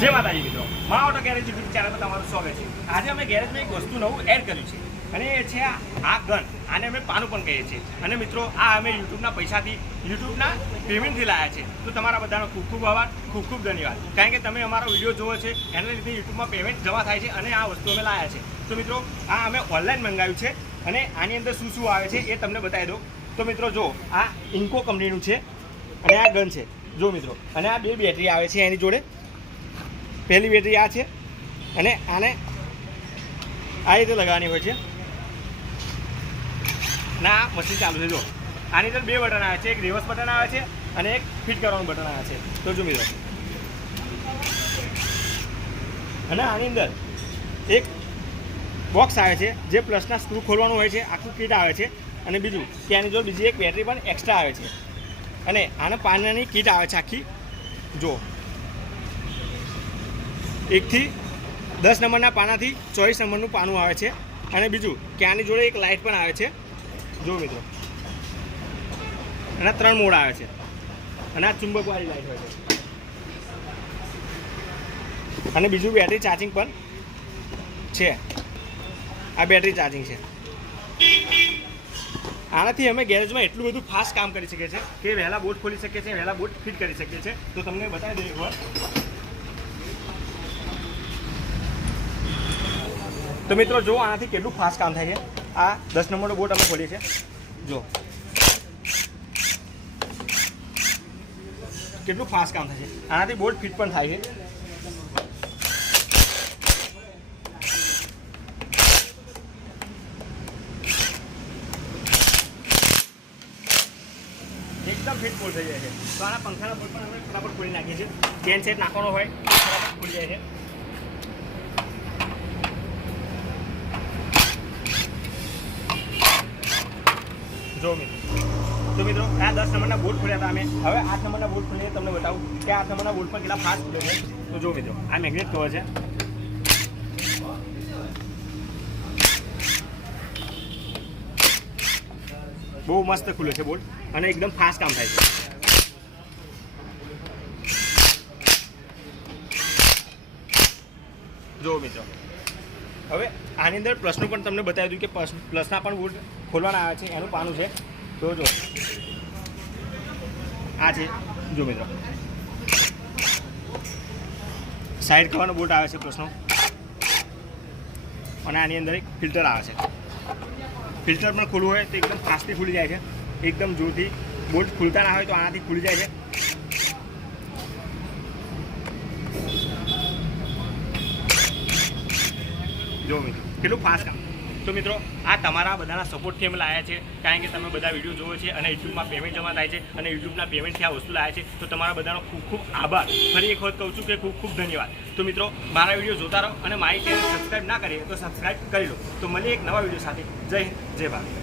જય માતાજી મિત્રો. મા ઓટો ગેરેજ યુટ્યુબ ચેનલમાં તમારું સ્વાગત છે. આજે અમે ગેરેજમાં એક વસ્તુ નવું એડ કર્યું છે. અને એ છે આ ગન આને અમે પાનું પણ કહીએ છીએ. અને મિત્રો, આ અમે યુટ્યુબના પૈસાથી, યુટ્યુબના પેમેન્ટથી લાયા છે. તો તમારા બધાનો ખૂબ ખૂબ આભાર, ખૂબ ખૂબ ધન્યવાદ. કારણ કે તમે અમારો વીડિયો જોવો છે, એના લીધે યુટ્યુબમાં પેમેન્ટ જમા થાય છે અને આ વસ્તુ અમે લાયા છે. તો મિત્રો, આ અમે ઓનલાઈન મંગાવ્યું છે અને આની અંદર શું શું આવે છે એ તમને બતાવી દઉં. તો મિત્રો, જો, આ ઇન્કો કંપનીનું છે અને આ ગન છે. જો મિત્રો, અને આ બે બેટરી આવે છે એની જોડે. પહેલી બેટરી આ છે અને આને આ રીતે લગાવવાની હોય છે. ના મશીન ચાલુ છે, જો. આની અંદર બે બટન આવે છે, એક રિવર્સ બટન આવે છે અને એક ફિટ કરવાનું બટન આવે છે. તો જો મિત્રો. અને આની અંદર એક બોક્સ આવે છે, જે પ્લસના સ્ક્રૂ ખોલવાનું હોય છે, આખું કીટ આવે છે. અને બીજું આની જો બીજી એક બેટરી પણ એક્સ્ટ્રા આવે છે. અને આને પાનાની કીટ આવે છે આખી. જો. એકથી દસ નંબરના પાનાથી ચોવીસ નંબરનું પાનું આવે છે. અને બીજું, કે આની જોડે એક લાઇટ પણ આવે છે. જો મિત્રો. અને ત્રણ મોડ આવે છે. અને આ ચુંબકવાળી લાઇટ હોય છે. અને બીજું બેટરી ચાર્જિંગ પણ છે. આ બેટરી ચાર્જિંગ છે. આનાથી અમે ગેરેજમાં એટલું બધું ફાસ્ટ કામ કરી શકીએ છીએ કે વહેલા બોટ ખોલી શકીએ છીએ, વહેલા બોટ ફિટ કરી શકીએ છીએ. તો તમને બતાવી દઈએ એકવાર તો મિત્રો જો આનાથી કેટલું ફાસ્ટ કામ થાય છે? આ દસ નંબરનો બોટ અમે ખોલીએ છીએ. જો. કેટલું ફાસ્ટ કામ થાય છે. આનાથી બોટ ફિટ પણ થાય છે. એકદમ ફિટ બોલ થઈ જાય છે. તો આના પંખાના બોલ પણ અમે ફટાફટ ખોલી નાખીએ છીએ. ચેન સેટ નાખવાનો હોય ફટાફટ ખુલી જાય છે. જો મિત્રો. તો મિત્રો, આ દસ નંબરના બોટ ખોલ્યા હતા અમે. હવે આઠ નંબરના બોટ ખોલીને તમને બતાવું કે આઠ નંબરના બોટ પણ કેટલા ફાસ્ટ ખુલે છે. તો જો મિત્રો, આ મેગ્નેટ કવર છે. બહુ મસ્ત ખુલ્યો છે બોટ અને એકદમ ફાસ્ટ કામ થાય છે. જો મિત્રો હવે આની અંદર પ્લસનું પણ તમને બતાવી દઉં કે પ્લસ પ્લસના પણ બોટ ખોલવાના આવે છે, એનું પાનું છે. તો જો. આ છે, જો મિત્રો. સાઈડ કવરનો બોટ આવે છે પ્લસનો અને આની અંદર એક ફિલ્ટર આવે છે. ફિલ્ટર પણ ખુલ્લું હોય તો એકદમ ફાસ્ટથી ખુલી જાય છે. એકદમ જોરથી બોલ્ટ ખુલતા ના હોય તો આનાથી ખુલી જાય છે. જો મિત્રો, કેટલું ફાસ્ટ કામ. તો મિત્રો, આ તમારા બધાના સપોર્ટથી અમે લાયા છે. કારણ કે તમે બધા વીડિયો જોવો છે અને યુટ્યુબમાં પેમેન્ટ જમા થાય છે અને યુટ્યુબના પેમેન્ટથી આ વસ્તુ લાયા છે. તો તમારા બધાનો ખૂબ ખૂબ આભાર. ફરી એક વખત કહું છું કે ખૂબ ખૂબ ધન્યવાદ. તો મિત્રો, મારા વીડિયો જોતા રહો અને મારી ચેનલ સબસ્ક્રાઈબ ના કરીએ તો સબસ્ક્રાઈબ કરી લો. તો મળીએ એક નવા વીડિયો સાથે. જય જય ભારત.